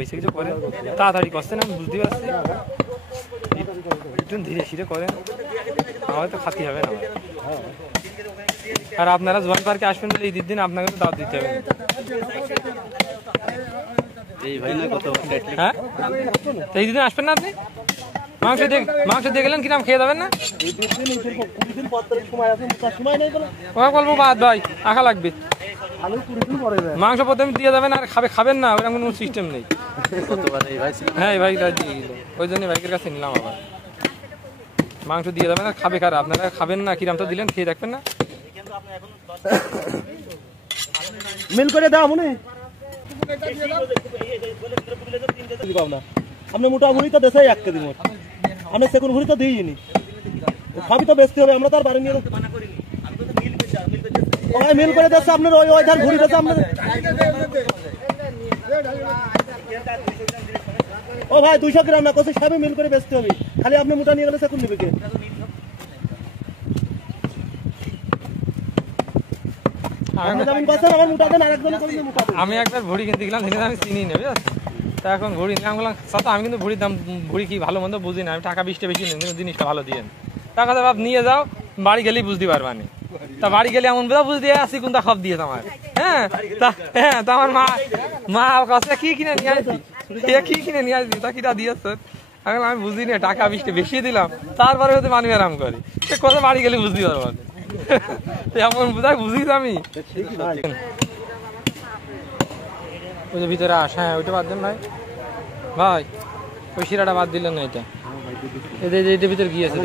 বেশি কিছু করেন তাড়াতাড়ি করছেন আমি বুঝতে পারছি একটু ধীরে ধীরে করেন আমাদের তো খাতি হবে না আর আপনারা জোয়ান পার্কে আসবেন বলে ঈদের দিন আপনাকে তো দাওয়াত দিতে হবে হ্যাঁ তো এই দিন আসবেন না আপনি মাংস দিয়ে গেলেন কিরাম খেয়ে যাবেন না বলবো বাদ ভাই আঁকা লাগবে মাংস প্রথমে দিয়ে যাবেন আর খাবেন না ওরকম কোনো সিস্টেম নেই হ্যাঁ ভাই দিয়ে গেল ওই জন্য ভাইকের কাছে নিলাম আবার মাংস দিয়ে যাবেন আর খাবে কারা আপনারা খাবেন না কিরাম তো দিলেন খেয়ে দেখবেন না মিল করে দাও মনে আপনি মোটা ভুড়ি তো দেশে এক কেজি মোট আপনি সেকুন ভুড়ি তো দিইনি সবই তো বেচতে হবে আমরা তো আর বাড়ি নিয়ে মিল করে দিচ্ছে আপনার ওই ধার ঘুরি দিচ্ছে আপনার ও ভাই 200 গ্রাম না কত সবই মিল করে বেচতে হবে খালি আপনি মোটা নিয়ে গেলে সেকুন নেবে কে আমি একবার ভুড়ি কিনতে গেলাম আমি চিনি নেবে তা এখন ভুড়ি নিলাম বললাম চাচা আমি কিন্তু ভুড়ির দাম ভুড়ি কি ভালো মন্দ বুঝি না আমি টাকা 20টা বেশি নেন কিন্তু জিনিসটা ভালো দিয়ে টাকা তো বাপ নিয়ে যাও বাড়ি গেলেই বুঝতে পারবানি তা বাড়ি গেলে এমন বুঝ দিয়ে আসি কোনটা খপ দিয়ে আমার হ্যাঁ তা আমার মা কাছে কি কিনে নিয়ে আসছি কি কিনে নিয়ে আসছি তা কিটা দিয়েছ এখন আমি বুঝি না টাকা 20টা বেশি দিলাম তারপরে হয়তো মানি আরাম করি সে কথা বাড়ি গেলে বুঝতে পারবো এমন বোধহয় বুঝি আমি ওই যে ভিতরে আস হ্যাঁ ওইটা বাদ দেন ভাই ভাই ওই শিরাটা বাদ দিলেন না এটা এটার ভিতরে গিয়েছে